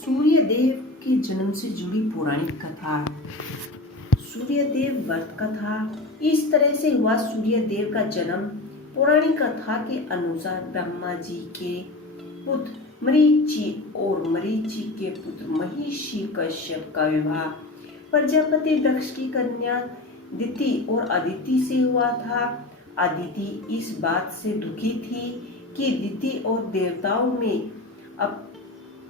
सूर्यदेव के जन्म से जुड़ी पौराणिक कथा। सूर्यदेव व्रत कथा। इस तरह से हुआ सूर्यदेव का जन्म। पौराणिक कथा के अनुसार ब्रह्मा जी के पुत्र मरीचि और मरीचि के पुत्र महिषी कश्यप का विवाह प्रजापति दक्ष की कन्या दिति और अदिति से हुआ था। अदिति इस बात से दुखी थी कि दिति और देवताओं में अब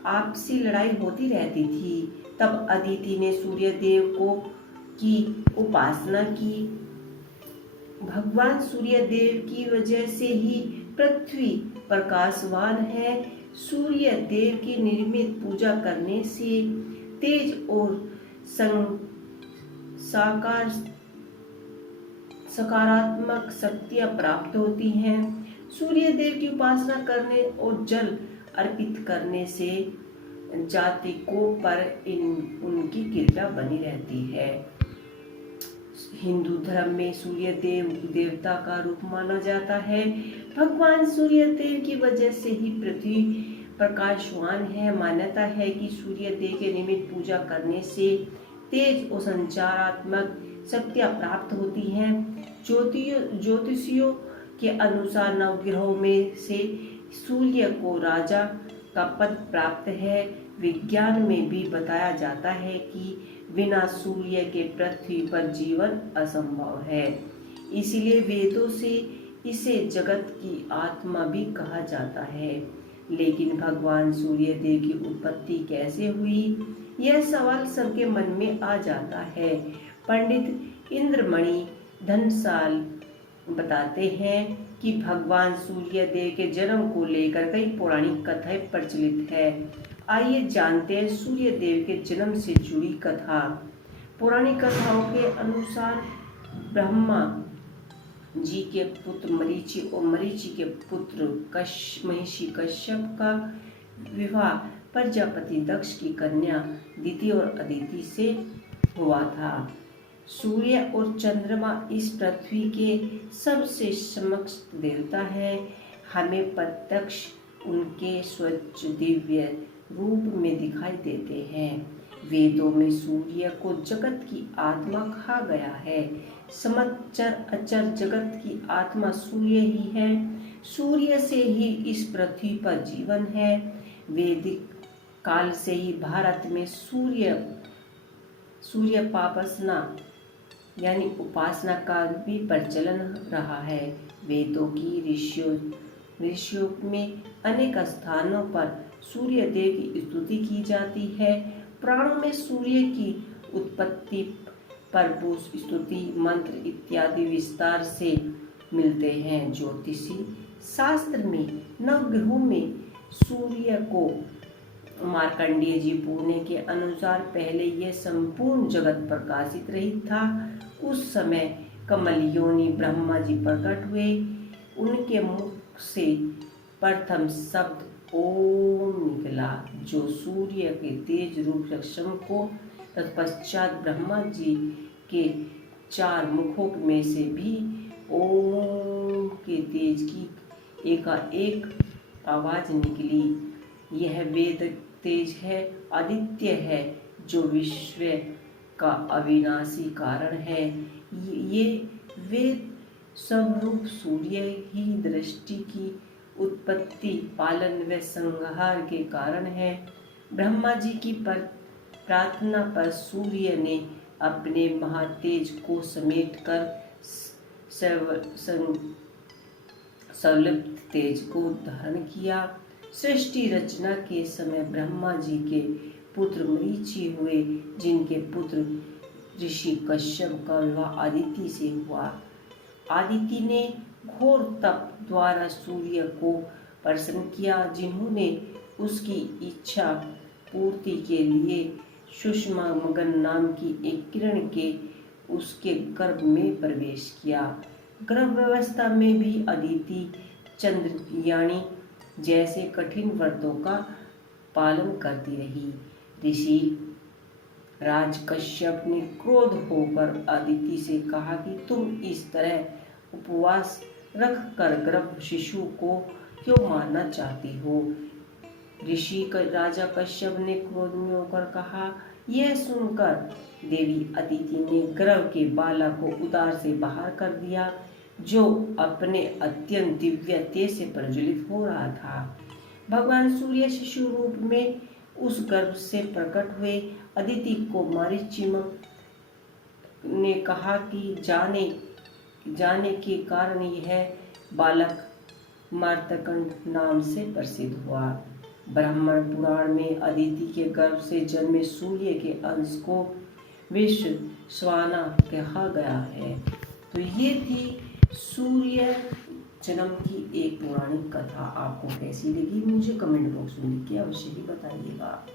आपसी लड़ाई होती रहती थी। तब अदिति ने सूर्यदेव की उपासना की। भगवान सूर्यदेव की वजह से ही पृथ्वी प्रकाशवान है। सूर्यदेव की निर्मित पूजा करने से तेज और सकारात्मक शक्तियां प्राप्त होती हैं। सूर्यदेव की उपासना करने और जल अर्पित करने से जातकों पर उनकी कृपा बनी रहती है। हिंदू धर्म में सूर्यदेव देवता का रूप माना जाता है। भगवान सूर्यदेव की वजह से ही पृथ्वी प्रकाशवान है। मान्यता है कि सूर्यदेव के निमित्त पूजा करने से तेज और संचारात्मक शक्तियां प्राप्त होती हैं। ज्योतिषियों के अनुसार नवग्रहों में से सूर्य को राजा का पद प्राप्त है। विज्ञान में भी बताया जाता है कि बिना सूर्य के पृथ्वी पर जीवन असंभव है। इसलिए वेदों से इसे जगत की आत्मा भी कहा जाता है। लेकिन भगवान सूर्यदेव की उत्पत्ति कैसे हुई, यह सवाल सबके मन में आ जाता है। पंडित इंद्रमणि धनसाल बताते हैं कि भगवान सूर्यदेव के जन्म को लेकर कई पौराणिक कथाएं प्रचलित है। आइए जानते हैं सूर्यदेव के जन्म से जुड़ी कथा। पौराणिक कथाओं के अनुसार ब्रह्मा जी के पुत्र मरीचि और मरीचि के पुत्र महिषी कश्यप का विवाह प्रजापति दक्ष की कन्या दिति और अदिति से हुआ था। सूर्य और चंद्रमा इस पृथ्वी के सबसे समक्ष देवता है। हमें प्रत्यक्ष उनके स्वच्छ दिव्य रूप में दिखाई देते हैं। वेदों में सूर्य को जगत की आत्मा कहा गया है। समचर अचर जगत की आत्मा सूर्य ही है। सूर्य से ही इस पृथ्वी पर जीवन है। वैदिक काल से ही भारत में सूर्योपासना यानी उपासना का भी प्रचलन रहा है। वेदों की ऋषियों में अनेक स्थानों पर सूर्यदेव की स्तुति की जाती है। पुराणों में सूर्य की उत्पत्ति पर स्तुति मंत्र इत्यादि विस्तार से मिलते हैं। ज्योतिषी शास्त्र में नवग्रहों में सूर्य को मार्कंडेय जी पूर्णे के अनुसार पहले यह संपूर्ण जगत प्रकाशित रहित था। उस समय कमल योनि ब्रह्मा जी प्रकट हुए। उनके मुख से प्रथम शब्द ओम निकला, जो सूर्य के तेज रूप लक्षण को। तत्पश्चात ब्रह्मा जी के 4 मुखों में से भी ओम के तेज की एकाएक आवाज निकली। यह वेद तेज है, आदित्य है, जो विश्व का अविनाशी कारण है। ये वेद स्वरूप सूर्य ही दृष्टि की उत्पत्ति, पालन व संहार के कारण है। ब्रह्मा जी की प्रार्थना पर सूर्य ने अपने महातेज को समेटकर संलिप्त तेज को धारण किया। सृष्टि रचना के समय ब्रह्मा जी के पुत्र मरीचि हुए, जिनके पुत्र ऋषि कश्यप का विवाह अदिति से हुआ। अदिति ने घोर तप द्वारा सूर्य को प्रसन्न किया, जिन्होंने उसकी इच्छा पूर्ति के लिए सुषमा मगन नाम की एक किरण के उसके गर्भ में प्रवेश किया। गर्भ व्यवस्था में भी अदिति चंद्रयानी जैसे कठिन व्रतों का पालन करती रही। ऋषि राज कश्यप ने क्रोध होकर अदिति से कहा कि तुम इस तरह उपवास रख कर गर्भ शिशु को क्यों मारना चाहती हो। राजा कश्यप ने क्रोध में होकर कहा। यह सुनकर देवी अदिति ने गर्भ के बालक को उदर से बाहर कर दिया, जो अपने अत्यंत दिव्य तेज से प्रज्वलित हो रहा था। भगवान सूर्य शिशु रूप में उस गर्भ से प्रकट हुए। अदिति को मरीचिमक ने कहा कि जाने के कारण यह बालक मार्तंड नाम से प्रसिद्ध हुआ। ब्राह्मण पुराण में अदिति के गर्भ से जन्मे सूर्य के अंश को विश्वस्वाना कहा गया है। तो ये थी सूर्य जन्म की एक पौराणिक कथा। आपको कैसी लगी मुझे कमेंट बॉक्स में लिख के अवश्य ही बताइएगा।